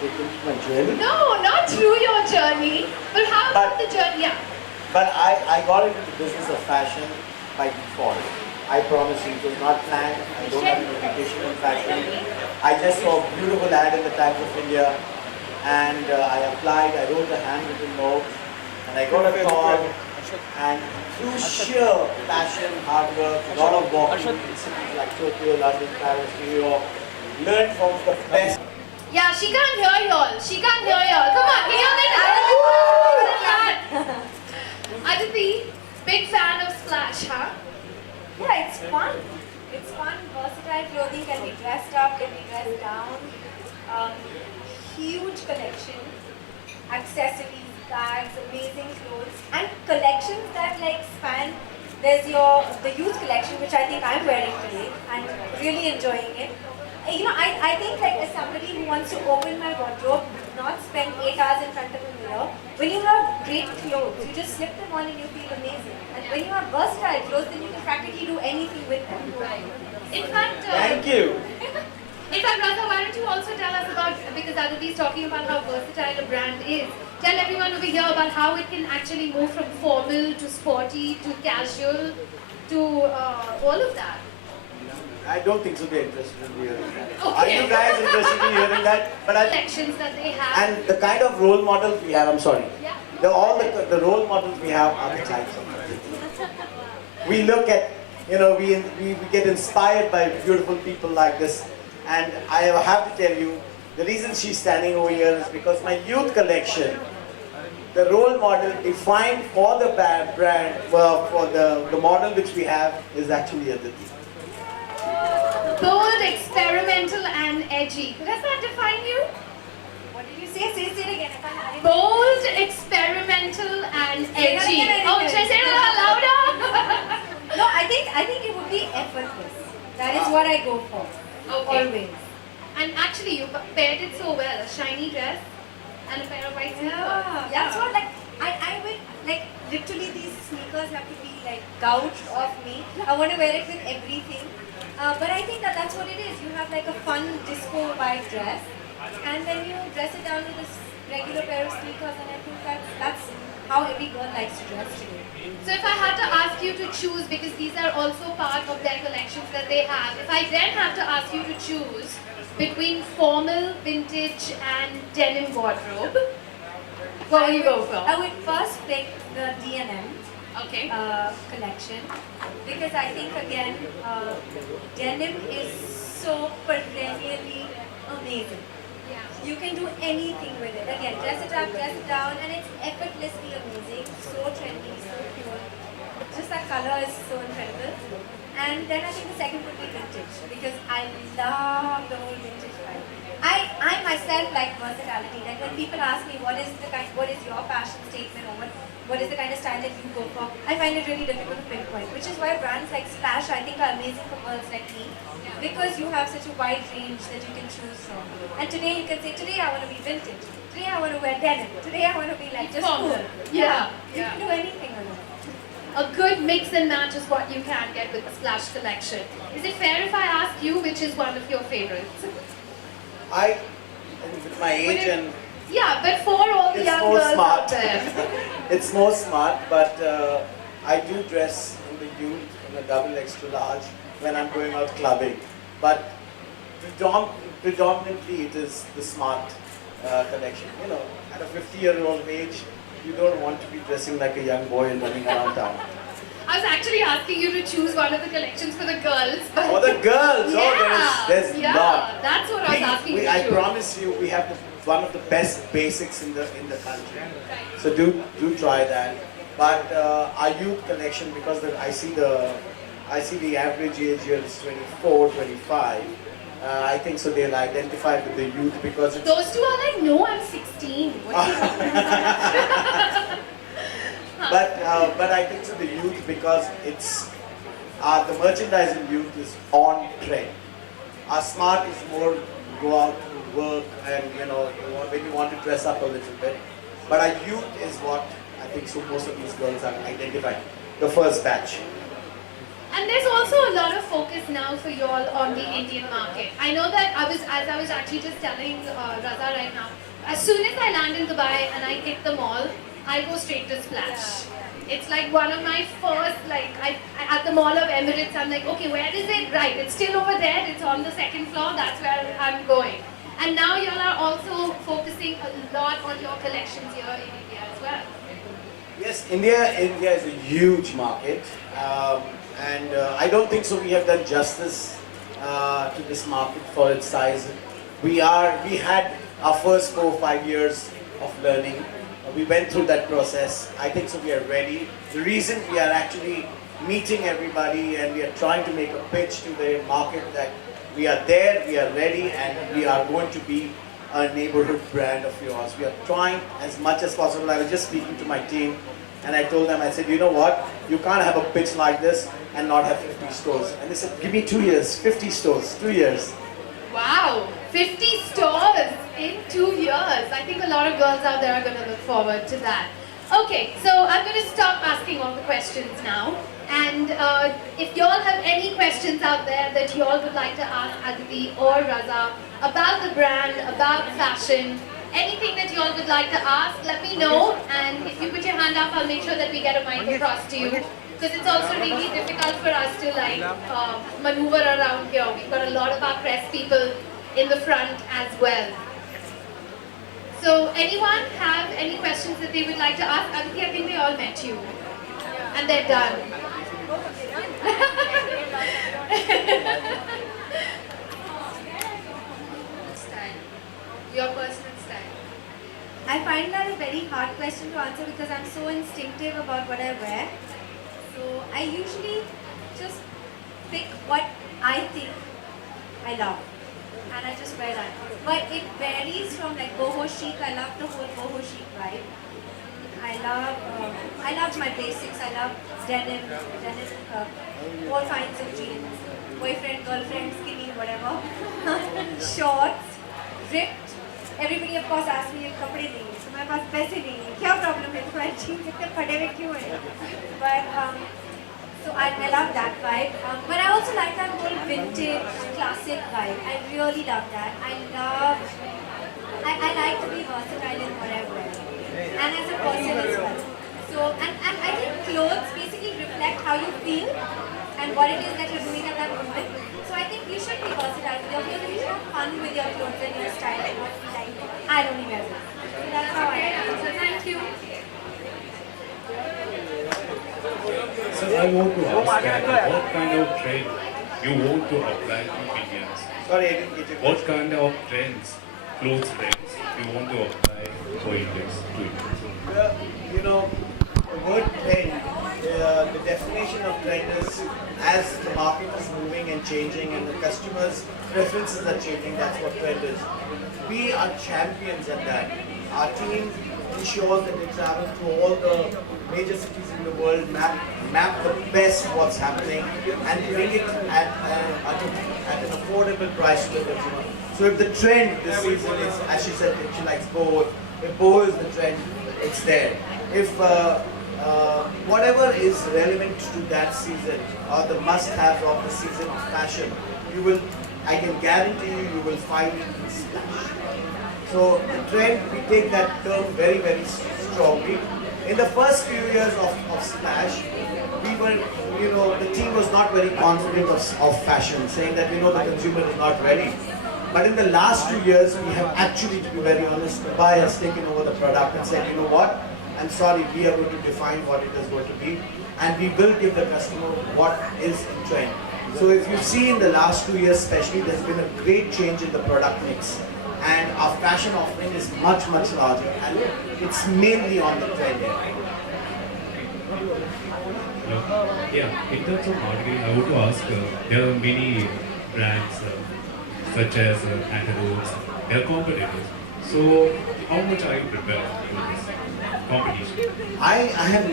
taken my journey. No, not through your journey. But how about the journey? Yeah. But I got into the business of fashion by default. I promise you, it was not planned. I don't have an education in fashion. I just saw a beautiful ad in the Times of India, and I applied. I wrote a handwritten note, and I got a call. And through sheer passion, hard work, a lot of walking in cities like Tokyo, London, Paris, New York, learned from the best. Yeah, she can't hear y'all. She can't hear y'all. Come on, can you hear that? Aditi, big fan of Splash, huh? Yeah, it's fun. It's fun. Versatile clothing can be dressed up, can be dressed down. Huge collection, accessories, bags, amazing clothes, and collections that like span. There's the youth collection, which I think I'm wearing today, and really enjoying it. You know, I think like as somebody who wants to open my wardrobe, not spend 8 hours in front of a mirror. When you have great clothes, you just slip them on and you feel amazing. And when you have versatile clothes, then you can practically do anything with them. In fact, Thank you. In fact, Radha, why don't you also tell us about, because Aditi is talking about how versatile a brand is, tell everyone over here about how it can actually move from formal to sporty to casual to all of that. I don't think so they're interested in hearing that. Okay. Are you guys interested in hearing that? But Collections that they have. and the kind of role models we have, I'm sorry. Yeah. All the role models we have are the types of we look at, you know, we get inspired by beautiful people like this. And I have to tell you, the reason she's standing over here is because my youth collection, the role model defined for the brand, for the model which we have is actually Aditi. Bold, experimental, and edgy. Does that define you? What did you say? Say it again. I can't hear you. Bold, experimental, and edgy. Oh, should I say it a little louder? No, I think it would be effortless. That is what I go for. Okay. Always. And actually, you paired it so well. A shiny dress and a pair of white sneakers. Yeah, that's what like I would like literally these sneakers have to be like gouged off me. I want to wear it with everything. But I think that's what it is. You have like a fun disco white dress, and then you dress it down with this regular pair of sneakers, and I think that's how every girl likes to dress today. So if I had to ask you to choose, because these are also part of their collections that they have, if I then have to ask you to choose between formal, vintage, and denim wardrobe, what will you go for? I would first pick the D&M Okay. collection, because I think again denim is so perennially amazing. Yeah. You can do anything with it. Again, dress it up, dress it down, and it's effortlessly amazing. So trendy, so pure. Just that color is so incredible. And then I think the second would be vintage, because I love the whole vintage vibe. I myself like versatility. Like when people ask me what is your fashion statement, or what is the kind of style that you go for, I find it really difficult to pinpoint. Which is why brands like Splash I think are amazing for girls like me, because you have such a wide range that you can choose from. And today you can say, today I want to be vintage, today I want to wear denim, today I want to be like just cool. Yeah. You can do anything with it. A good mix and match is what you can get with the Splash collection. Is it fair if I ask you which is one of your favorites? With my age and Yeah, but for all the it's young more girls smart. out there. It's more smart, but I do dress in the youth in a double extra large when I'm going out clubbing. But predominantly it is the smart collection. You know, at a 50-year-old age, you don't want to be dressing like a young boy and running around town. I was actually asking you to choose one of the collections for the girls. But For the girls, there's lot. That's what I was asking you I to choose. promise you, we have one of the best basics in the country. So do try that. But our youth collection, because I see the average age here is 24, 25. I think so they'll identify with the youth because it's Those two are like, no, I'm 16. What are you talking about? but I think so the youth, because it's the merchandising youth is on trend. Our smart is more go out to work and when you want to dress up a little bit. But our youth is what I think so most of these girls are identifying. The first batch. And there's also a lot of focus now for you all on the Indian market. I know that as I was actually just telling Raza right now, as soon as I land in Dubai and I hit the mall, I go straight to Splash. It's like one of my first, at the Mall of Emirates, I'm like, okay, where is it? Right, it's still over there, it's on the second floor, that's where I'm going. And now you all are also focusing a lot on your collections here in India as well. Yes, India is a huge market, and I don't think so we have done justice to this market for its size. We had our first 4 or 5 years of learning. We went through that process. I think so we are ready. The reason we are actually meeting everybody and we are trying to make a pitch to the market that we are there, we are ready, and we are going to be a neighborhood brand of yours. We are trying as much as possible. I was just speaking to my team and I told them, I said, you know what, you can't have a pitch like this and not have 50 stores. And they said, give me 2 years, 50 stores, 2 years. Wow, 50 stores in 2 years. I think a lot of girls out there are going to look forward to that. Okay, so I'm going to stop asking all the questions now. And if you all have any questions out there that you all would like to ask Aditi or Raza about the brand, about fashion, anything that you all would like to ask, let me know. And if you put your hand up, I'll make sure that we get a mic across to you. Because it's also really difficult for us to maneuver around here. We've got a lot of our press people in the front as well. So anyone have any questions that they would like to ask? Aditi, I think they all met you. And they're done. Style. Your personal style. I find that a very hard question to answer because I'm so instinctive about what I wear. So I usually just pick what I think I love and I just wear that. But it varies from like boho chic. I love the whole boho chic vibe. I love my basics. I love denim, all kinds of jeans, boyfriend, girlfriend, skinny, whatever. Shorts, ripped. Everybody of course asks me if kapde nahi hai. So my paas paise nahi hai. Kya problem hai? तुम्हारे jeans इतने फटे हुए क्यों हैं? But so I love that vibe. But I also like that whole vintage, classic vibe. I really love that. I like to be versatile in what I wear. And as a person as well. So, and I think clothes basically reflect how you feel and what it is that you're doing at that moment. So I think you should be versatile with your clothes and you should have fun with your clothes and your style and not be like, I don't wear this. So that's how I answer. Thank you. So I want to ask that what kind of trend you want to apply to Indians? Sorry, I didn't get you. What kind of trends, clothes trends, you want to apply for Indians to Indians? You know, the word trend, the definition of trend is as the market is moving and changing and the customers' preferences are changing, that's what trend is. We are champions at that. Our team ensures that they travel to all the major cities in the world, map the best what's happening and bring it at an affordable price to the consumer. So if the trend this season is, as she said, that she likes boho, if boho is the trend, it's there. If whatever is relevant to that season or the must-have of the season of fashion, I can guarantee you will find it in Splash. So the trend, we take that term very, very strongly. In the first few years of Splash, we were, the team was not very confident of fashion, saying that, the consumer is not ready. But in the last 2 years, we have actually, to be very honest, Dubai has taken over the product and said, you know what, I'm sorry, we are going to define what it is going to be, and we will give the customer what is in trend. So if you see in the last 2 years especially, there's been a great change in the product mix. And our fashion offering is much, much larger, and it's mainly on the trend area. Yeah, in terms of marketing, I want to ask, there are many brands such as antelopes, they are competitors. So, how much are you prepared for this competition? I have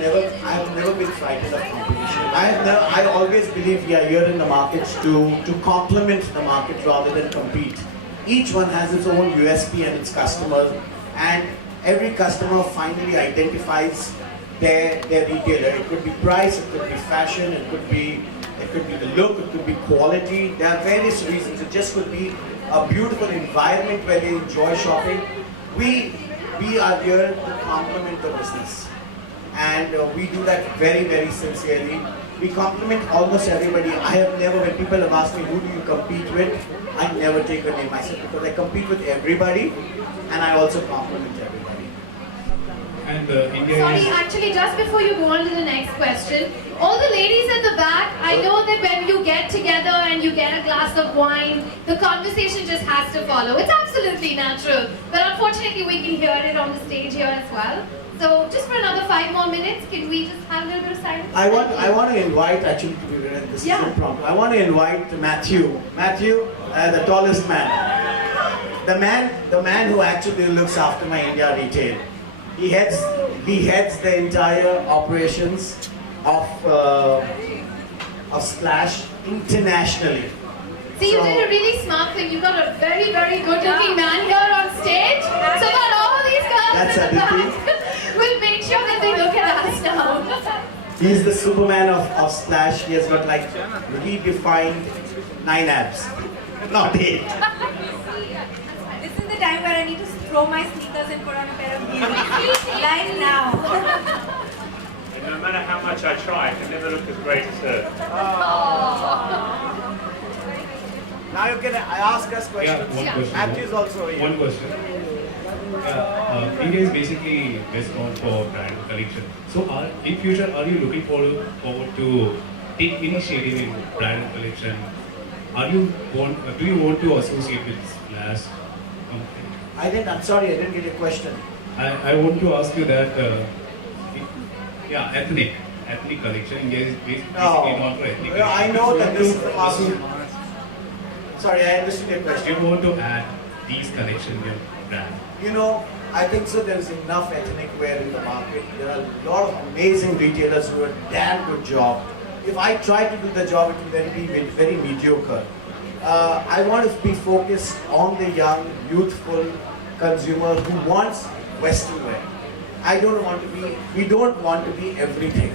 never been frightened of competition. I always believe we are here in the markets to complement the market rather than compete. Each one has its own USP and its customers, and every customer finally identifies their retailer. It could be price, it could be fashion, it could could be the look, it could be quality. There are various reasons. It just could be a beautiful environment where they enjoy shopping. We are here to complement the business, and we do that very, very sincerely. We compliment almost everybody. I have never, when people have asked me who do you compete with, I never take a name myself because I compete with everybody, and I also compliment everybody. And India Sorry, is... actually, just before you go on to the next question, all the ladies at the back, I know that when you get together and you get a glass of wine, the conversation just has to follow. It's absolutely natural. But unfortunately, we can hear it on the stage here as well. So just for another 5 more minutes, can we just have a little bit of silence? I want to invite, actually, to be read, this is impromptu. I want to invite Matthew. Matthew, the tallest man. The man who actually looks after my India retail. He heads the entire operations of Splash internationally. See, you did a really smart thing. You got a very, very good-looking man here on stage, so that all these girls in the back will make sure that they look at us now. He's the Superman of Splash. He has got like redefined 9 abs, not 8. This is the time where I need to throw my sneakers and put on a pair of heels. Like now. And no matter how much I try, I can never look as great as her. Now you can ask us questions. one question. Matthew is also here. One question. India is basically best known for brand collection. So, in future, are you looking forward to take initiative in brand collection? Do you want to associate with Splash company? I'm sorry, I didn't get your question. I want to ask you that. Ethnic collection. India is basically known for ethnic. Well, I know that this is the master. Sorry, I understood your Do question. you want to add these collection in your brand? You know, I think so. There is enough ethnic wear in the market. There are a lot of amazing retailers who do a damn good job. If I try to do the job, it will be very mediocre. I want to be focused on the young, youthful consumer who wants Western wear. We don't want to be everything.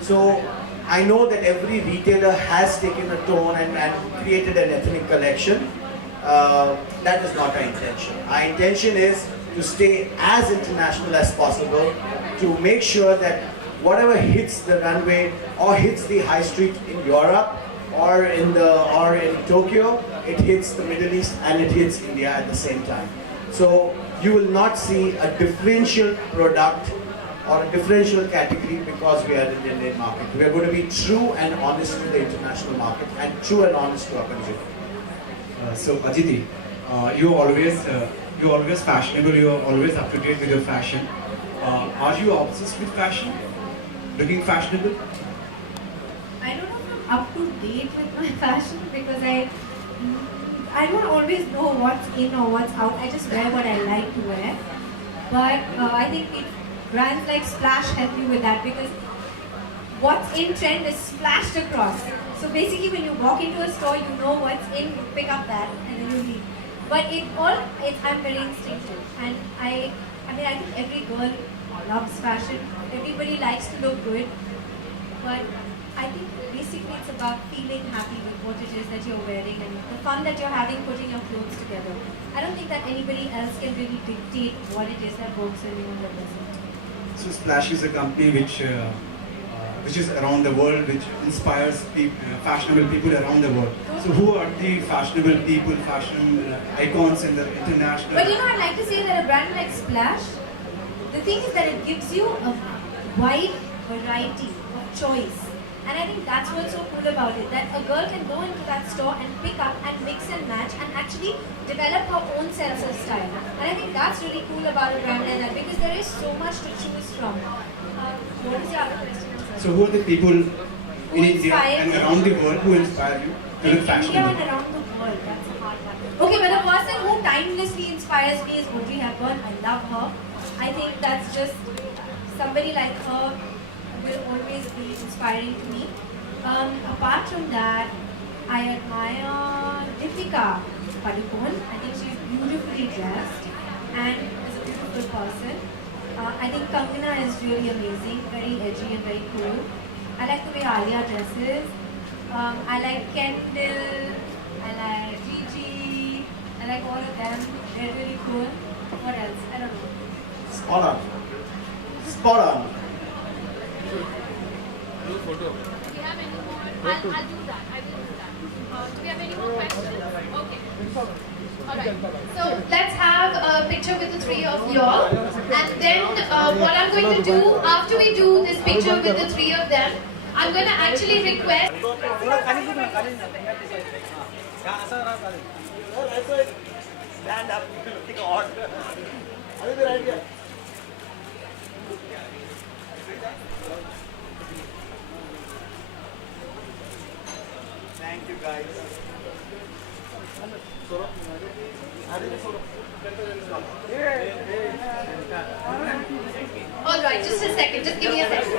So I know that every retailer has taken a tone and created an ethnic collection. That is not our intention. Our intention is to stay as international as possible, to make sure that whatever hits the runway or hits the high street in Europe or in Tokyo, it hits the Middle East and it hits India at the same time. So you will not see a differential product or a differential category because we are in the Indian market. We are going to be true and honest to the international market and true and honest to our consumer. So Aditi, you're always fashionable. You're always up to date with your fashion. Are you obsessed with fashion? Looking fashionable? I don't know if I'm up to date with my fashion because I don't always know what's in or what's out. I just wear what I like to wear. But I think brands like Splash help you with that because what's in trend is splashed across. So basically when you walk into a store, you know what's in, you pick up that and then you leave. But I'm very instinctive. And I think every girl loves fashion. Everybody likes to look good. But I think basically it's about feeling happy with what it is that you're wearing and the fun that you're having putting your clothes together. I don't think that anybody else can really dictate what it is that works on you and represent. So Splash is a company which is around the world, which inspires fashionable people around the world. So who are the fashionable people, fashion icons in the international? But I'd like to say that a brand like Splash, the thing is that it gives you a wide variety of choice. And I think that's what's so cool about it, that a girl can go into that store and pick up and mix and match and actually develop her own sense of style. And I think that's really cool about a brand like that because there is so much to choose from. What is your other question? So who are the people in India and around the world who inspire you to look fashionable? India and around the world, that's a hard one. Okay, but the person who timelessly inspires me is Audrey Hepburn. I love her. I think that's just somebody like her will always be inspiring to me. Apart from that, I admire Deepika Padukone. I think she's beautifully dressed and is a beautiful person. I think Kangana is really amazing, very edgy and very cool. I like the way Alia dresses. I like Kendall, I like Gigi, I like all of them. They're really cool. What else? I don't know. Spot on. Spot on. Do you have any more? I'll do that. I will do that. Do we have any more questions? Okay. Alright. So let's have a picture with the three of y'all. And then what I'm going to do after we do this picture with the three of them, I'm going to actually request. Stand up, looking odd. Thank you guys. Alright, just a second. Just give me a second.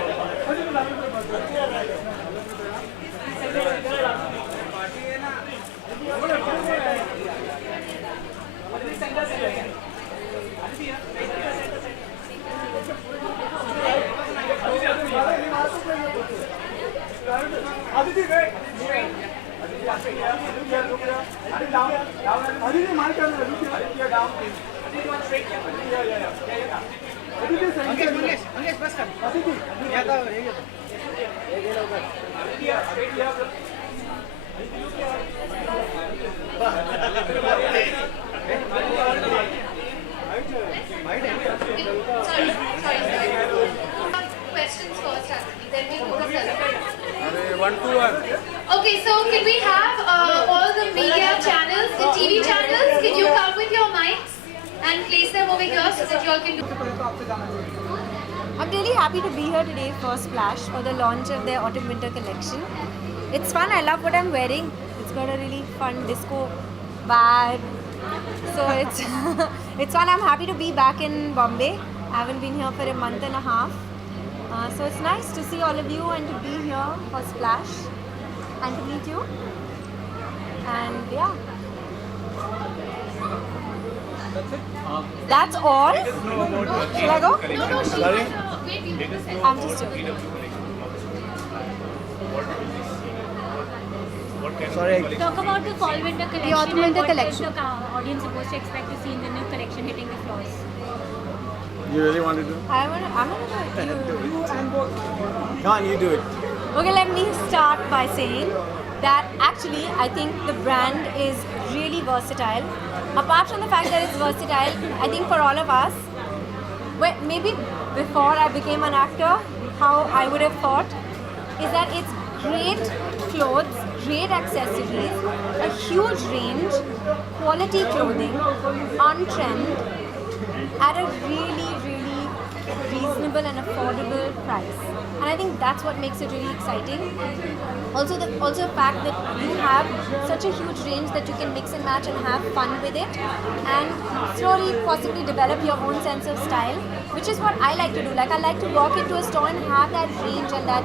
Aditi, wait. Down. Aditi, my turn. Aditi, here down. Aditi, one straight. Yeah. Aditi, Mangesh, bas kar. Aditi, here ka, here. Aditi, straight here. Sorry. Questions first, actually. Then we go to celebration. 1 to 1. Okay, so can we have all the media channels, the TV channels, can you come with your mics and place them over here so that you all can do. I'm really happy to be here today for Splash for the launch of their autumn winter collection. It's fun, I love what I'm wearing. It's got a really fun disco vibe. So it's it's fun. I'm happy to be back in Bombay. I haven't been here for a month and a half. So it's nice to see all of you and to be here for Splash and to meet you. And yeah. That's all? Should I go? No, she's wait, I'm just joking. Talk about the fall winter collection. The autumn winter collection. What is the audience supposed to expect to see in the new collection hitting the floors? You really want to do? I'm gonna do it. Come on, you do it. Okay, let me start by saying that actually I think the brand is really versatile. Apart from the fact that it's versatile, I think for all of us, maybe before I became an actor, how I would have thought is that it's great clothes, great accessories, a huge range, quality clothing, on trend, at a really reasonable and affordable price. And I think that's what makes it really exciting. Also the fact that you have such a huge range that you can mix and match and have fun with it and slowly possibly develop your own sense of style, which is what I like to do. Like I like to walk into a store and have that range and that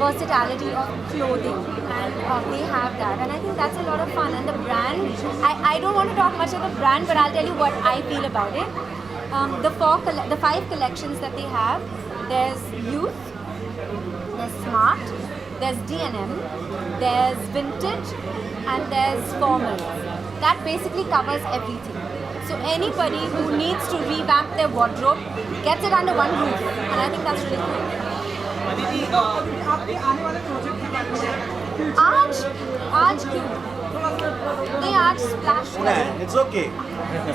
versatility of clothing, and they have that, and I think that's a lot of fun. And the brand, I don't want to talk much of the brand, but I'll tell you what I feel about it. The 5 collections that they have, there's youth, there's smart, there's D&M, there's vintage, and there's formal. That basically covers everything. So anybody who needs to revamp their wardrobe gets it under one roof, and I think that's really cool. आज क्यों? नहीं आज Splash. It's okay.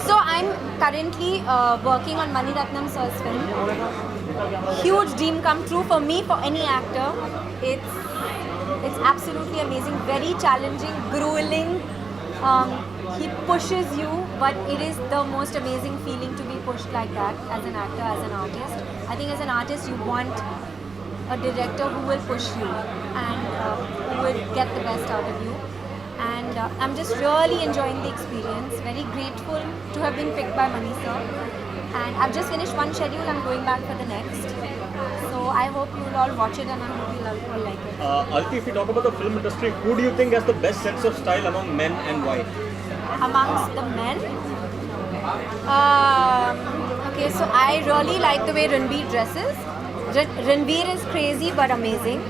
So I'm currently working on Mani Ratnam sir's film. Huge dream come true for me, for any actor. It's absolutely amazing, very challenging, grueling. He pushes you, but it is the most amazing feeling to be pushed like that as an actor, as an artist. I think as an artist you want a director who will push you and who will get the best out of you. And I'm just really enjoying the experience. Very grateful to have been picked by Mani sir. And I've just finished one schedule. I'm going back for the next. So I hope you'll all watch it and I hope you'll all like it. Aditi, if you talk about the film industry, who do you think has the best sense of style among men and why? Amongst the men? Okay, so I really like the way Ranveer dresses. Ranveer is crazy but amazing.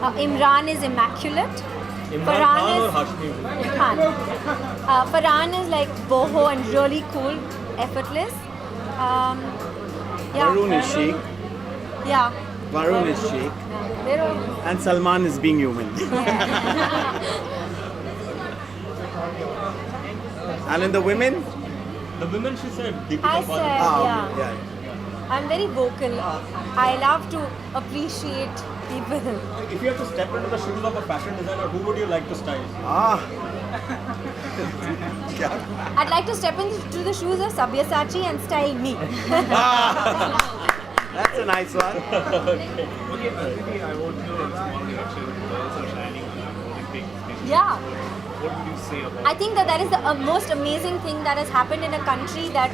Imran is immaculate. Imran Khan or Hashmi? Khan. Farhan is like boho and really cool, effortless. Yeah. Varun is chic. Yeah. Varun is chic. They're all. And Salman is being human. And in the women? The women, she said, I Deepika said, Padukone. yeah. I'm very vocal. I love to appreciate people. If you have to step into the shoes of a fashion designer, who would you like to style? I'd like to step into the shoes of Sabyasachi and style me. That's a nice one. Okay, Aditi, I want to know in small direction, girls are shining on the Olympic stage. Yeah. What would you say about I think that is the most amazing thing that has happened in a country that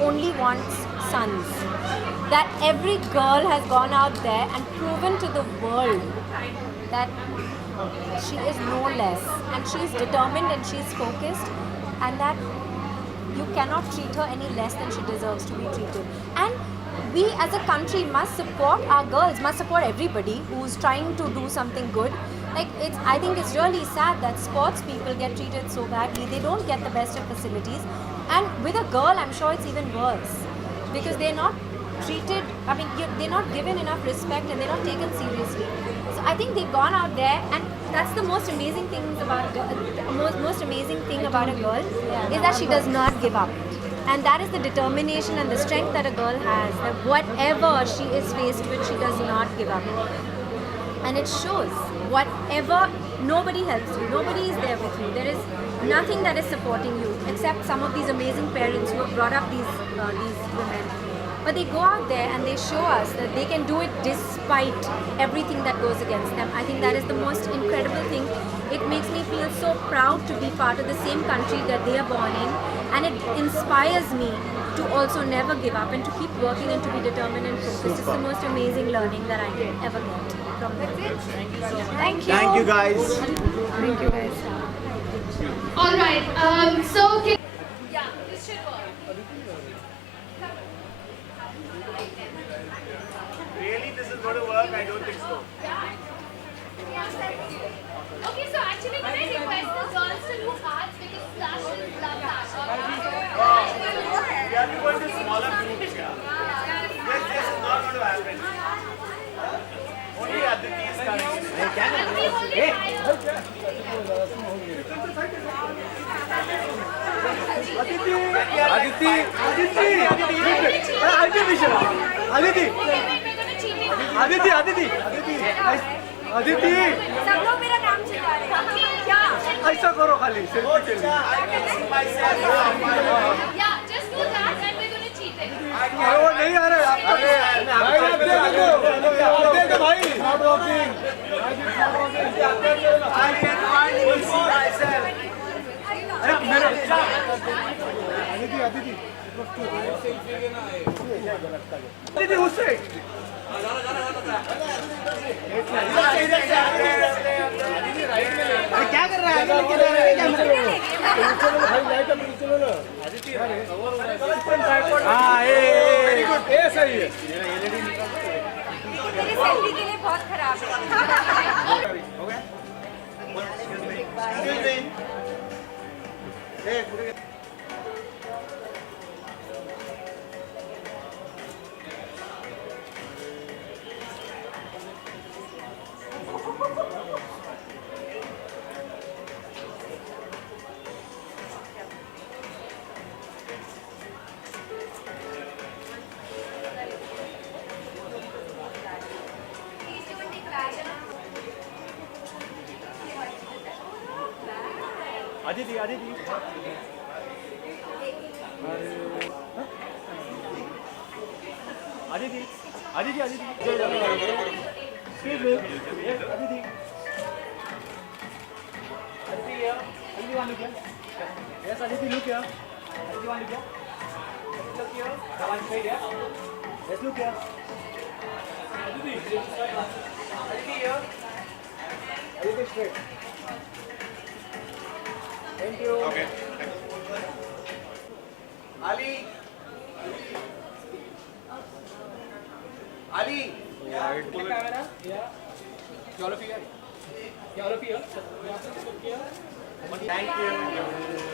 only wants sons. That every girl has gone out there and proven to the world that she is no less, and she is determined and she is focused, and that you cannot treat her any less than she deserves to be treated. And we as a country must support our girls, must support everybody who's trying to do something good. Like I think it's really sad that sports people get treated so badly. They don't get the best of facilities, and with a girl, I'm sure it's even worse because they're not treated. I mean, they're not given enough respect and they're not taken seriously. So I think they've gone out there, and that's the most amazing thing about a girl. Most amazing thing about a girl is that she does not give up. And that is the determination and the strength that a girl has, that whatever she is faced with, she does not give up. And it shows. Whatever, nobody helps you, nobody is there with you. There is nothing that is supporting you except some of these amazing parents who have brought up these women. But they go out there and they show us that they can do it despite everything that goes against them. I think that is the most incredible thing. It makes me feel so proud to be part of the same country that they are born in, and it inspires me to also never give up and to keep working and to be determined and focused. It's the most amazing learning that I can ever get from them. Thank you. Thank you guys. Thank you guys. All right. So, yeah, this should work. Really, this is going to work? I don't think so. Okay, so actually, can I request the girls to do hearts because Flash will love that. We have to go into smaller groups. This is not going to happen. Only Aditi is coming. Aditi! सब लोग मेरा नाम चिल्ला रहे हैं क्या ऐसा करो खाली सेल्फी के लिए Yeah, just do that and we're going to cheat it. वो नहीं आ रहा है आपका भाई आप दे दो भाई नॉट वर्किंग अरे मेरे Aditi उससे क्या कर रहा है ये सही है मेरी सेल्फी के लिए बहुत खराब है Aditi. Excuse me. Yes, Aditi. Aditi here. Aditi want to look here. Yes, Aditi look here. Aditi want to look here. Look here. One side here. Yes, look here. Aditi. Aditi here. Aditi straight. Thank you. Okay. Ali. Ali. Camera. Yeah. all of you here. Yeah, all of you here. Look here. Thank you.